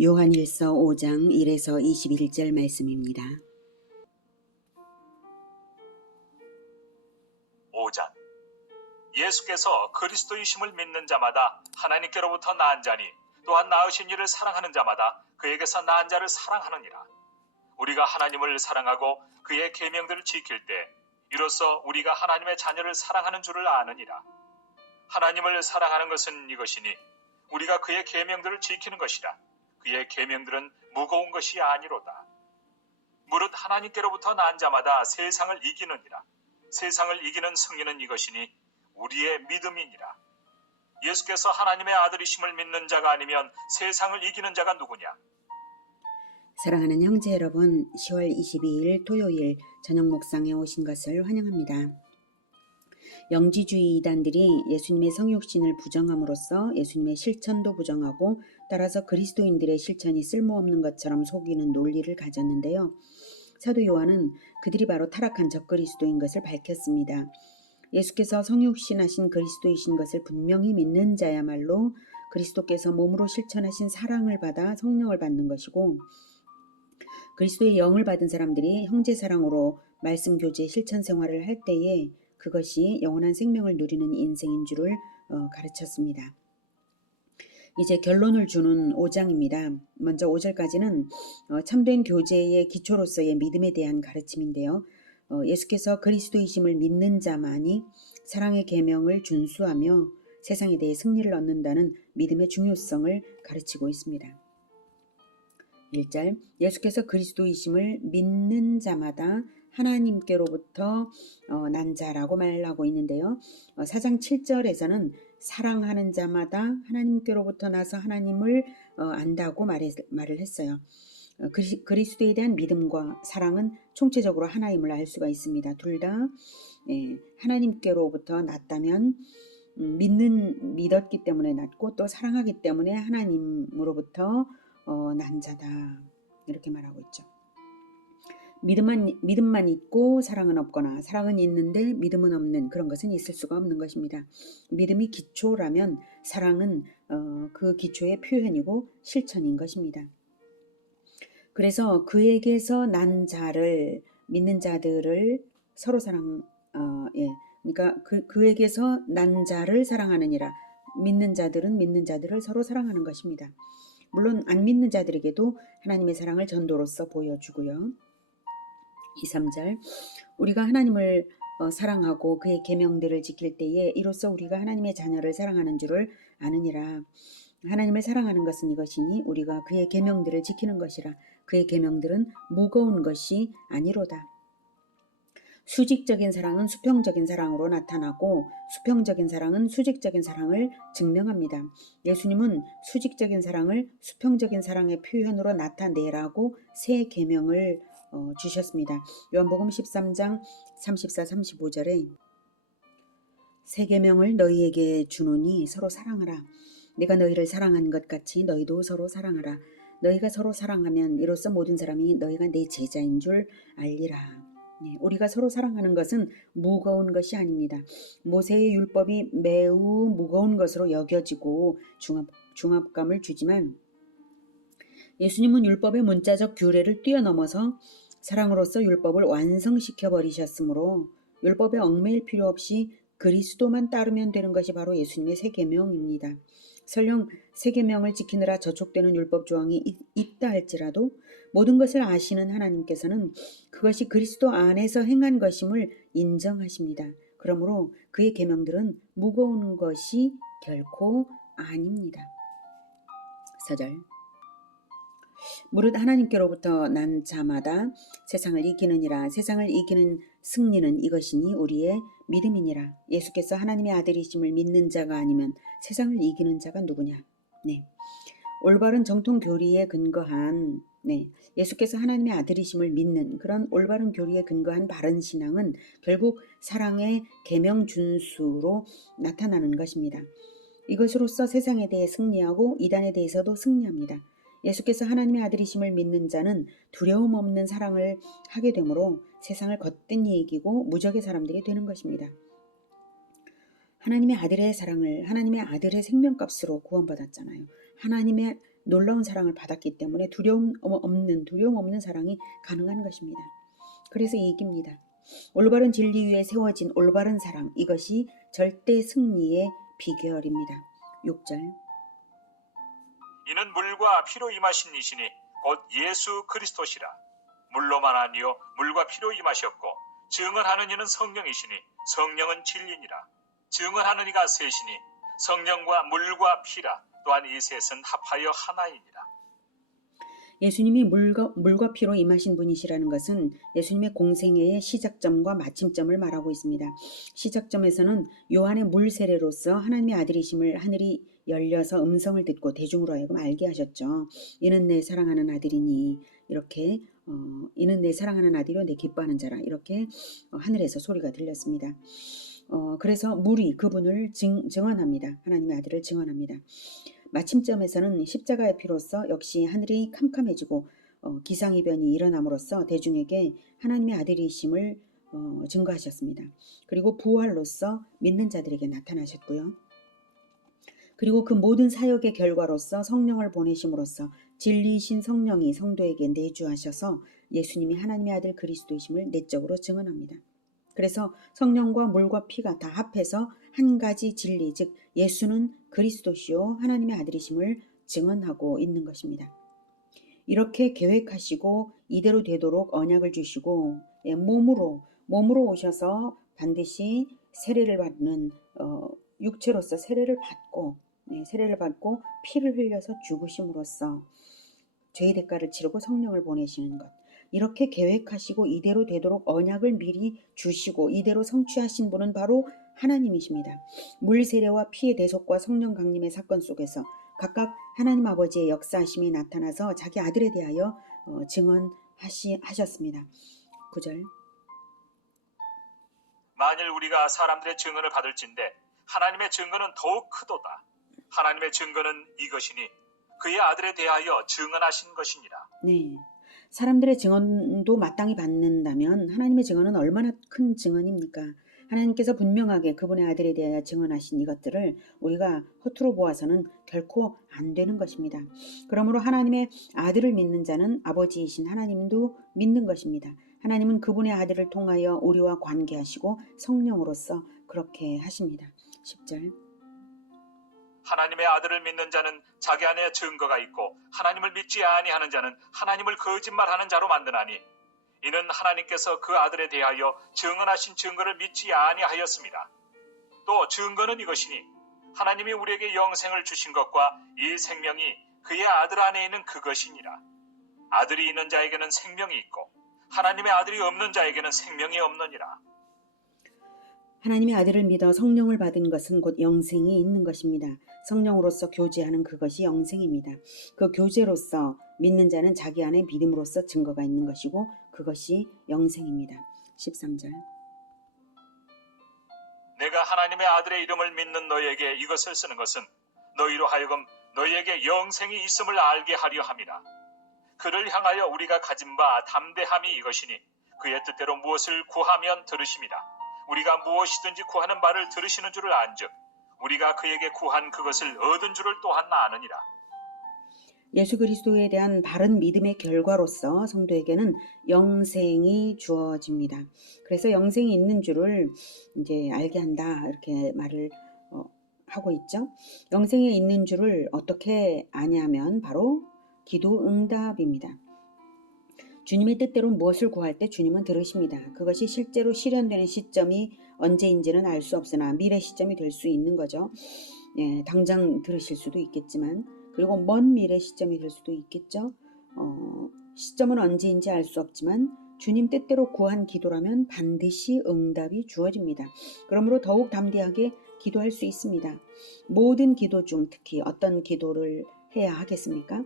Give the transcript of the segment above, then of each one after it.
요한일서 5장 1에서 21절 말씀입니다. 5장 예수께서 그리스도이심을 믿는 자마다 하나님께로부터 낳은 자니 또한 낳으신 이를 사랑하는 자마다 그에게서 낳은 자를 사랑하느니라. 우리가 하나님을 사랑하고 그의 계명들을 지킬 때 이로써 우리가 하나님의 자녀를 사랑하는 줄을 아느니라. 하나님을 사랑하는 것은 이것이니 우리가 그의 계명들을 지키는 것이라. 그의 계명들은 무거운 것이 아니로다. 무릇 하나님께로부터 낳은 자마다 세상을 이기느니라. 세상을 이기는 승리는 이것이니 우리의 믿음이니라. 예수께서 하나님의 아들이심을 믿는 자가 아니면 세상을 이기는 자가 누구냐? 사랑하는 형제 여러분, 10월 22일 토요일 저녁 목상에 오신 것을 환영합니다. 영지주의 이단들이 예수님의 성육신을 부정함으로써 예수님의 실천도 부정하고 따라서 그리스도인들의 실천이 쓸모없는 것처럼 속이는 논리를 가졌는데요. 사도 요한은 그들이 바로 타락한 적그리스도인 것을 밝혔습니다. 예수께서 성육신하신 그리스도이신 것을 분명히 믿는 자야말로 그리스도께서 몸으로 실천하신 사랑을 받아 성령을 받는 것이고, 그리스도의 영을 받은 사람들이 형제 사랑으로 말씀 교제 실천 생활을 할 때에 그것이 영원한 생명을 누리는 인생인 줄을 가르쳤습니다. 이제 결론을 주는 5장입니다. 먼저 5절까지는 참된 교제의 기초로서의 믿음에 대한 가르침인데요. 예수께서 그리스도이심을 믿는 자만이 사랑의 계명을 준수하며 세상에 대해 승리를 얻는다는 믿음의 중요성을 가르치고 있습니다. 1절 예수께서 그리스도이심을 믿는 자마다 하나님께로부터 난 자라고 말하고 있는데요. 4장 7절에서는 사랑하는 자마다 하나님께로부터 나서 하나님을 안다고 말을 했어요. 그리스도에 대한 믿음과 사랑은 총체적으로 하나임을 알 수가 있습니다. 둘 다 하나님께로부터 났다면 믿었기 때문에 났고 또 사랑하기 때문에 하나님으로부터 난 자다, 이렇게 말하고 있죠. 믿음만 있고 사랑은 없거나 사랑은 있는데 믿음은 없는 그런 것은 있을 수가 없는 것입니다. 믿음이 기초라면 사랑은 그 기초의 표현이고 실천인 것입니다. 그래서 그에게서 난 자를 믿는 자들을 서로 그러니까 그에게서 난 자를 사랑하느니라. 믿는 자들은 믿는 자들을 서로 사랑하는 것입니다. 물론 안 믿는 자들에게도 하나님의 사랑을 전도로서 보여주고요. 2, 3절 우리가 하나님을 사랑하고 그의 계명들을 지킬 때에 이로써 우리가 하나님의 자녀를 사랑하는 줄을 아느니라. 하나님을 사랑하는 것은 이것이니 우리가 그의 계명들을 지키는 것이라. 그의 계명들은 무거운 것이 아니로다. 수직적인 사랑은 수평적인 사랑으로 나타나고 수평적인 사랑은 수직적인 사랑을 증명합니다. 예수님은 수직적인 사랑을 수평적인 사랑의 표현으로 나타내라고 새 계명을 주셨습니다. 요한복음 13장 34, 35절에 새 계명을 너희에게 주노니 서로 사랑하라. 내가 너희를 사랑한 것 같이 너희도 서로 사랑하라. 너희가 서로 사랑하면 이로써 모든 사람이 너희가 내 제자인 줄 알리라. 우리가 서로 사랑하는 것은 무거운 것이 아닙니다. 모세의 율법이 매우 무거운 것으로 여겨지고 중압감을 주지만 예수님은 율법의 문자적 규례를 뛰어넘어서 사랑으로서 율법을 완성시켜 버리셨으므로 율법에 얽매일 필요 없이 그리스도만 따르면 되는 것이 바로 예수님의 새 계명입니다. 설령 새 계명을 지키느라 저촉되는 율법 조항이 있다 할지라도 모든 것을 아시는 하나님께서는 그것이 그리스도 안에서 행한 것임을 인정하십니다. 그러므로 그의 계명들은 무거운 것이 결코 아닙니다. 4절 무릇 하나님께로부터 난 자마다 세상을 이기느니라. 세상을 이기는 승리는 이것이니 우리의 믿음이니라. 예수께서 하나님의 아들이심을 믿는 자가 아니면 세상을 이기는 자가 누구냐? 올바른 정통 교리에 근거한 예수께서 하나님의 아들이심을 믿는 그런 올바른 교리에 근거한 바른 신앙은 결국 사랑의 계명 준수로 나타나는 것입니다. 이것으로써 세상에 대해 승리하고 이단에 대해서도 승리합니다. 예수께서 하나님의 아들이심을 믿는 자는 두려움 없는 사랑을 하게 되므로 세상을 거뜬히 이기고 무적의 사람들이 되는 것입니다. 하나님의 아들의 사랑을 하나님의 아들의 생명값으로 구원받았잖아요. 하나님의 놀라운 사랑을 받았기 때문에 두려움 없는 사랑이 가능한 것입니다. 그래서 이깁니다. 올바른 진리 위에 세워진 올바른 사랑, 이것이 절대 승리의 비결입니다. 6절. 이는 물과 피로 임하신 이시니 곧 예수 그리스도시라. 물로만 아니요 물과 피로 임하셨고 증언하는 이는 성령이시니 성령은 진리니라. 증언하는 이가 셋이니 성령과 물과 피라. 또한 이 셋은 합하여 하나이니라. 예수님이 물과 피로 임하신 분이시라는 것은 예수님의 공생애의 시작점과 마침점을 말하고 있습니다. 시작점에서는 요한의 물 세례로서 하나님의 아들이심을 하늘이 열려서 음성을 듣고 대중으로 하여금 알게 하셨죠. 이는 내 사랑하는 아들이니, 이렇게 이는 내 사랑하는 아들이요 내 기뻐하는 자라, 이렇게 하늘에서 소리가 들렸습니다. 그래서 물이 그분을 증언합니다. 하나님의 아들을 증언합니다. 마침점에서는 십자가의 피로써 역시 하늘이 캄캄해지고 기상이변이 일어남으로써 대중에게 하나님의 아들이심을 증거하셨습니다. 그리고 부활로서 믿는 자들에게 나타나셨고요. 그리고 그 모든 사역의 결과로서 성령을 보내심으로써 진리이신 성령이 성도에게 내주하셔서 예수님이 하나님의 아들 그리스도이심을 내적으로 증언합니다. 그래서 성령과 물과 피가 다 합해서 한 가지 진리, 즉 예수는 그리스도시요 하나님의 아들이심을 증언하고 있는 것입니다. 이렇게 계획하시고 이대로 되도록 언약을 주시고 몸으로 오셔서 반드시 세례를 받는 육체로서 세례를 받고 피를 흘려서 죽으심으로써 죄의 대가를 치르고 성령을 보내시는 것, 이렇게 계획하시고 이대로 되도록 언약을 미리 주시고 이대로 성취하신 분은 바로 하나님이십니다. 물 세례와 피의 대속과 성령 강림의 사건 속에서 각각 하나님 아버지의 역사하심이 나타나서 자기 아들에 대하여 증언하셨습니다. 9절. 만일 우리가 사람들의 증언을 받을진대 하나님의 증거는 더욱 크도다. 하나님의 증거는 이것이니 그의 아들에 대하여 증언하신 것이니라. 네, 사람들의 증언도 마땅히 받는다면 하나님의 증언은 얼마나 큰 증언입니까? 하나님께서 분명하게 그분의 아들에 대하여 증언하신 이것들을 우리가 허투루 보아서는 결코 안 되는 것입니다. 그러므로 하나님의 아들을 믿는 자는 아버지이신 하나님도 믿는 것입니다. 하나님은 그분의 아들을 통하여 우리와 관계하시고 성령으로서 그렇게 하십니다. 10절. 하나님의 아들을 믿는 자는 자기 안에 증거가 있고 하나님을 믿지 아니하는 자는 하나님을 거짓말하는 자로 만드나니 이는 하나님께서 그 아들에 대하여 증언하신 증거를 믿지 아니하였습니다. 또 증거는 이것이니 하나님이 우리에게 영생을 주신 것과 이 생명이 그의 아들 안에 있는 그것이니라. 아들이 있는 자에게는 생명이 있고 하나님의 아들이 없는 자에게는 생명이 없느니라. 하나님의 아들을 믿어 성령을 받은 것은 곧 영생이 있는 것입니다. 성령으로서 교제하는 그것이 영생입니다. 그 교제로서 믿는 자는 자기 안에 믿음으로써 증거가 있는 것이고 그것이 영생입니다. 13절. 내가 하나님의 아들의 이름을 믿는 너희에게 이것을 쓰는 것은 너희로 하여금 너희에게 영생이 있음을 알게 하려 함이라. 그를 향하여 우리가 가진 바 담대함이 이것이니 그의 뜻대로 무엇을 구하면 들으심이라. 우리가 무엇이든지 구하는 바를 들으시는 줄을 안즉 우리가 그에게 구한 그것을 얻은 줄을 또한 아느니라. 예수 그리스도에 대한 바른 믿음의 결과로서 성도에게는 영생이 주어집니다. 그래서 영생이 있는 줄을 이제 알게 한다, 이렇게 말을 하고 있죠. 영생에 있는 줄을 어떻게 아냐면 바로 기도 응답입니다. 주님의 뜻대로 무엇을 구할 때 주님은 들으십니다. 그것이 실제로 실현되는 시점이 언제인지는 알 수 없으나 미래 시점이 될 수 있는 거죠. 예, 당장 들으실 수도 있겠지만, 그리고 먼 미래 시점이 될 수도 있겠죠. 시점은 언제인지 알 수 없지만 주님 뜻대로 구한 기도라면 반드시 응답이 주어집니다. 그러므로 더욱 담대하게 기도할 수 있습니다. 모든 기도 중 특히 어떤 기도를 해야 하겠습니까?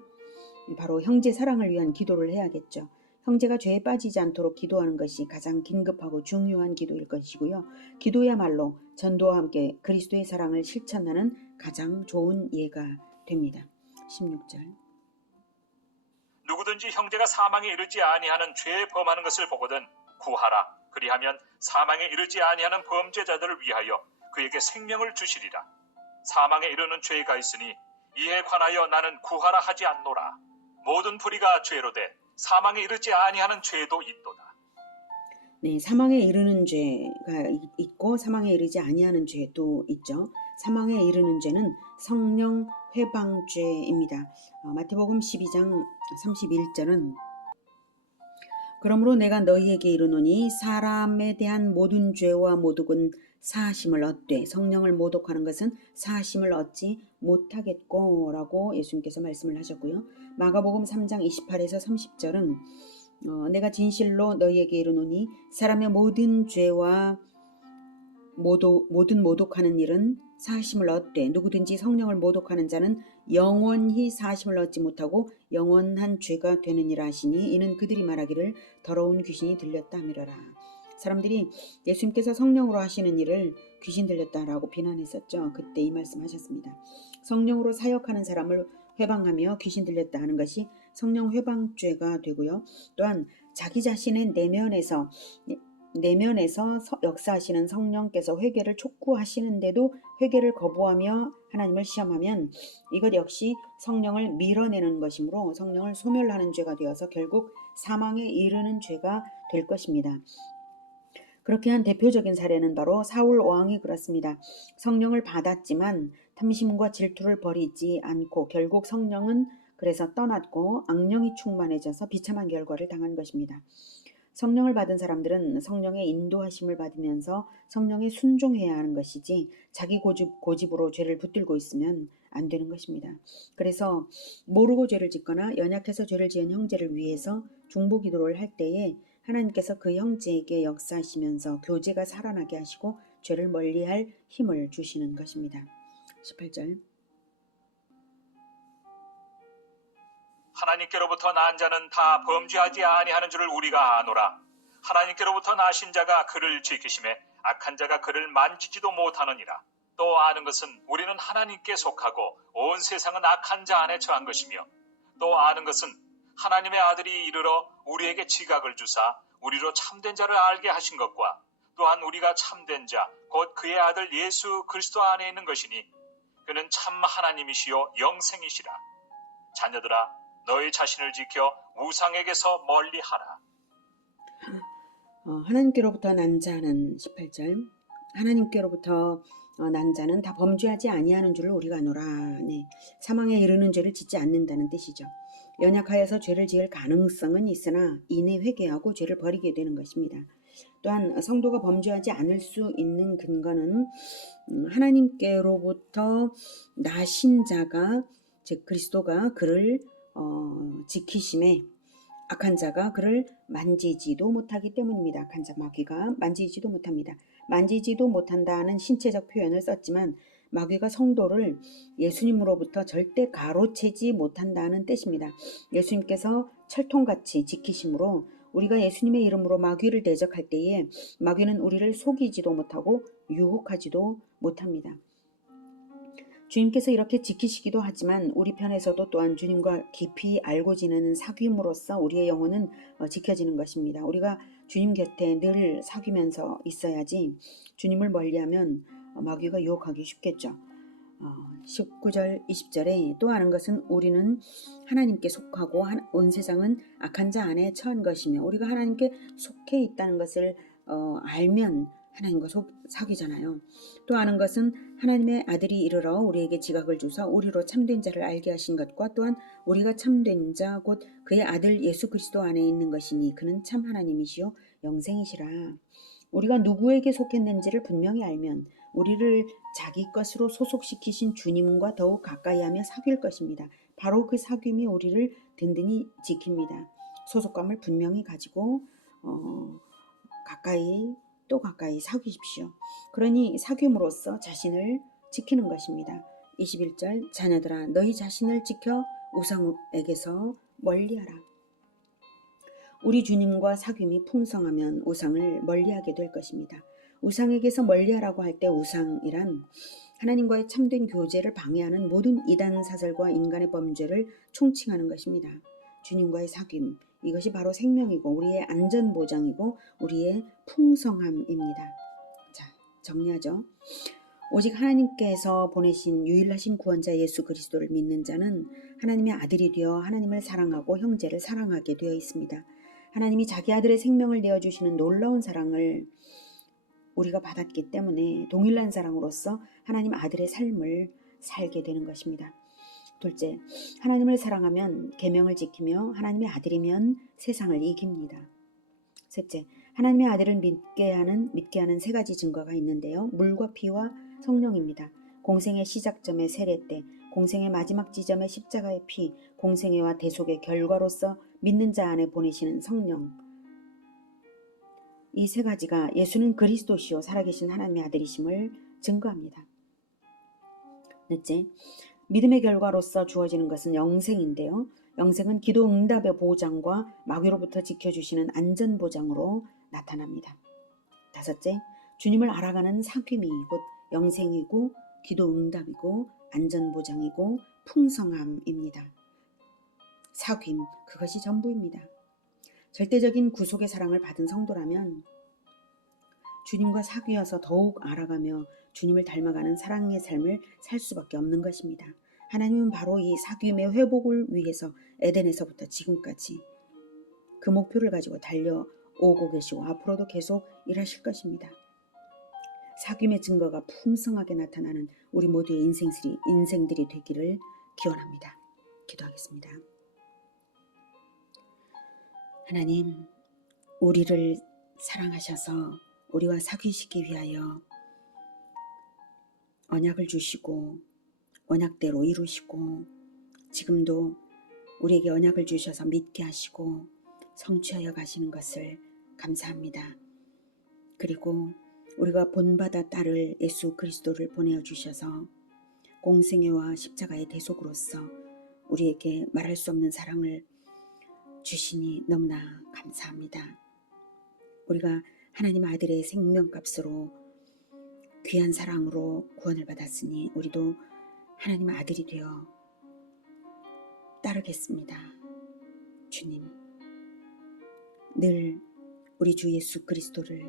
바로 형제 사랑을 위한 기도를 해야겠죠. 형제가 죄에 빠지지 않도록 기도하는 것이 가장 긴급하고 중요한 기도일 것이고요. 기도야말로 전도와 함께 그리스도의 사랑을 실천하는 가장 좋은 예가 됩니다. 16절. 누구든지 형제가 사망에 이르지 아니하는 죄에 범하는 것을 보거든 구하라. 그리하면 사망에 이르지 아니하는 범죄자들을 위하여 그에게 생명을 주시리라. 사망에 이르는 죄가 있으니 이에 관하여 나는 구하라 하지 않노라. 모든 불의가 죄로 돼 사망에 이르지 아니하는 죄도 있도다. 네, 사망에 이르는 죄가 있고 사망에 이르지 아니하는 죄도 있죠. 사망에 이르는 죄는 성령 회방죄입니다. 마태복음 12장 31절은 그러므로 내가 너희에게 이르노니 사람에 대한 모든 죄와 모독은 사하심을 얻되 성령을 모독하는 것은 사하심을 얻지 못하겠고 라고 예수님께서 말씀을 하셨고요. 마가복음 3장 28에서 30절은 내가 진실로 너희에게 이르노니 사람의 모든 죄와 모든 모독하는 일은 사하심을 얻되 누구든지 성령을 모독하는 자는 영원히 사하심을 얻지 못하고 영원한 죄가 되느니라 하시니 이는 그들이 말하기를 더러운 귀신이 들렸다 하미러라. 사람들이 예수님께서 성령으로 하시는 일을 귀신 들렸다라고 비난했었죠. 그때 이 말씀하셨습니다. 성령으로 사역하는 사람을 회방하며 귀신 들렸다 하는 것이 성령 회방죄가 되고요. 또한 자기 자신의 내면에서 역사하시는 성령께서 회개를 촉구하시는데도 회개를 거부하며 하나님을 시험하면 이것 역시 성령을 밀어내는 것이므로 성령을 소멸하는 죄가 되어서 결국 사망에 이르는 죄가 될 것입니다. 그렇게 한 대표적인 사례는 바로 사울 왕이 그렇습니다. 성령을 받았지만 탐심과 질투를 버리지 않고 결국 성령은 그래서 떠났고 악령이 충만해져서 비참한 결과를 당한 것입니다. 성령을 받은 사람들은 성령의 인도하심을 받으면서 성령에 순종해야 하는 것이지 자기 고집으로 죄를 붙들고 있으면 안 되는 것입니다. 그래서 모르고 죄를 짓거나 연약해서 죄를 지은 형제를 위해서 중보기도를 할 때에 하나님께서 그 형제에게 역사하시면서 교제가 살아나게 하시고 죄를 멀리할 힘을 주시는 것입니다. 18절 하나님께로부터 난 자는 다 범죄하지 아니하는 줄을 우리가 아노라. 하나님께로부터 나신 자가 그를 지키심에 악한 자가 그를 만지지도 못하느니라. 또 아는 것은 우리는 하나님께 속하고 온 세상은 악한 자 안에 처한 것이며 또 아는 것은 하나님의 아들이 이르러 우리에게 지각을 주사 우리로 참된 자를 알게 하신 것과 또한 우리가 참된 자 곧 그의 아들 예수 그리스도 안에 있는 것이니 그는 참 하나님이시요 영생이시라. 자녀들아 너희 자신을 지켜 우상에게서 멀리하라. 하나님께로부터 난 자는 18절 하나님께로부터 난 자는 다 범죄하지 아니하는 줄을 우리가 아노라. 네, 사망에 이르는 죄를 짓지 않는다는 뜻이죠. 연약하여서 죄를 지을 가능성은 있으나 이내 회개하고 죄를 버리게 되는 것입니다. 또한 성도가 범죄하지 않을 수 있는 근거는 하나님께로부터 나신 자가 즉 그리스도가 그를 지키심에 악한 자가 그를 만지지도 못하기 때문입니다. 악한 자 마귀가 만지지도 못합니다. 만지지도 못한다는 신체적 표현을 썼지만 마귀가 성도를 예수님으로부터 절대 가로채지 못한다는 뜻입니다. 예수님께서 철통같이 지키심으로 우리가 예수님의 이름으로 마귀를 대적할 때에 마귀는 우리를 속이지도 못하고 유혹하지도 못합니다. 주님께서 이렇게 지키시기도 하지만 우리 편에서도 또한 주님과 깊이 알고 지내는 사귐으로써 우리의 영혼은 지켜지는 것입니다. 우리가 주님 곁에 늘 사귀면서 있어야지 주님을 멀리하면 마귀가 유혹하기 쉽겠죠. 19절 20절에 또 아는 것은 우리는 하나님께 속하고 온 세상은 악한 자 안에 처한 것이며 우리가 하나님께 속해 있다는 것을 알면 하나님과 사귀잖아요. 또 아는 것은 하나님의 아들이 이르러 우리에게 지각을 주사 우리로 참된 자를 알게 하신 것과 또한 우리가 참된 자 곧 그의 아들 예수 그리스도 안에 있는 것이니 그는 참 하나님이시요 영생이시라. 우리가 누구에게 속했는지를 분명히 알면 우리를 자기 것으로 소속시키신 주님과 더욱 가까이하며 사귈 것입니다. 바로 그 사귐이 우리를 든든히 지킵니다. 소속감을 분명히 가지고 가까이 사귀십시오. 그러니 사귐으로써 자신을 지키는 것입니다. 21절 자녀들아 너희 자신을 지켜 우상에게서 멀리하라. 우리 주님과 사귐이 풍성하면 우상을 멀리하게 될 것입니다. 우상에게서 멀리하라고 할 때 우상이란 하나님과의 참된 교제를 방해하는 모든 이단 사설과 인간의 범죄를 총칭하는 것입니다. 주님과의 사귐 이것이 바로 생명이고 우리의 안전보장이고 우리의 풍성함입니다. 자, 정리하죠. 오직 하나님께서 보내신 유일하신 구원자 예수 그리스도를 믿는 자는 하나님의 아들이 되어 하나님을 사랑하고 형제를 사랑하게 되어 있습니다. 하나님이 자기 아들의 생명을 내어주시는 놀라운 사랑을 우리가 받았기 때문에 동일한 사랑으로서 하나님 아들의 삶을 살게 되는 것입니다. 둘째, 하나님을 사랑하면 계명을 지키며 하나님의 아들이면 세상을 이깁니다. 셋째, 하나님의 아들을 믿게 하는 세 가지 증거가 있는데요. 물과 피와 성령입니다. 공생의 시작점의 세례 때, 공생의 마지막 지점의 십자가의 피, 공생애와 대속의 결과로서 믿는 자 안에 보내시는 성령. 이 세 가지가 예수는 그리스도시요 살아계신 하나님의 아들이심을 증거합니다. 넷째, 믿음의 결과로서 주어지는 것은 영생인데요. 영생은 기도 응답의 보장과 마귀로부터 지켜주시는 안전보장으로 나타납니다. 다섯째, 주님을 알아가는 사귐이 곧 영생이고 기도 응답이고 안전보장이고 풍성함입니다. 사귐, 그것이 전부입니다. 절대적인 구속의 사랑을 받은 성도라면 주님과 사귀어서 더욱 알아가며 주님을 닮아가는 사랑의 삶을 살 수밖에 없는 것입니다. 하나님은 바로 이 사귐의 회복을 위해서 에덴에서부터 지금까지 그 목표를 가지고 달려오고 계시고 앞으로도 계속 일하실 것입니다. 사귐의 증거가 풍성하게 나타나는 우리 모두의 인생들이 되기를 기원합니다. 기도하겠습니다. 하나님, 우리를 사랑하셔서 우리와 사귀시기 위하여 언약을 주시고 언약대로 이루시고 지금도 우리에게 언약을 주셔서 믿게 하시고 성취하여 가시는 것을 감사합니다. 그리고 우리가 본받아 따를 예수 그리스도를 보내어 주셔서 공생애와 십자가의 대속으로서 우리에게 말할 수 없는 사랑을 주시니 너무나 감사합니다. 우리가 하나님 아들의 생명값으로 귀한 사랑으로 구원을 받았으니 우리도 하나님 아들이 되어 따르겠습니다. 주님, 늘 우리 주 예수 그리스도를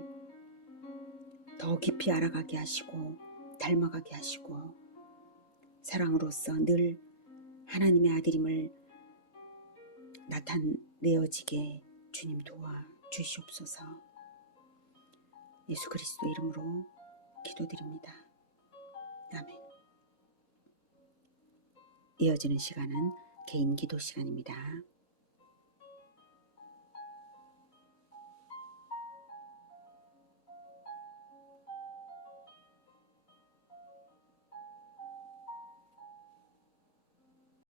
더 깊이 알아가게 하시고 닮아가게 하시고 사랑으로서 늘 하나님의 아들임을 나타내어지게 주님 도와 주시옵소서. 예수 그리스도 이름으로 기도드립니다. 아멘. 이어지는 시간은 개인 기도 시간입니다.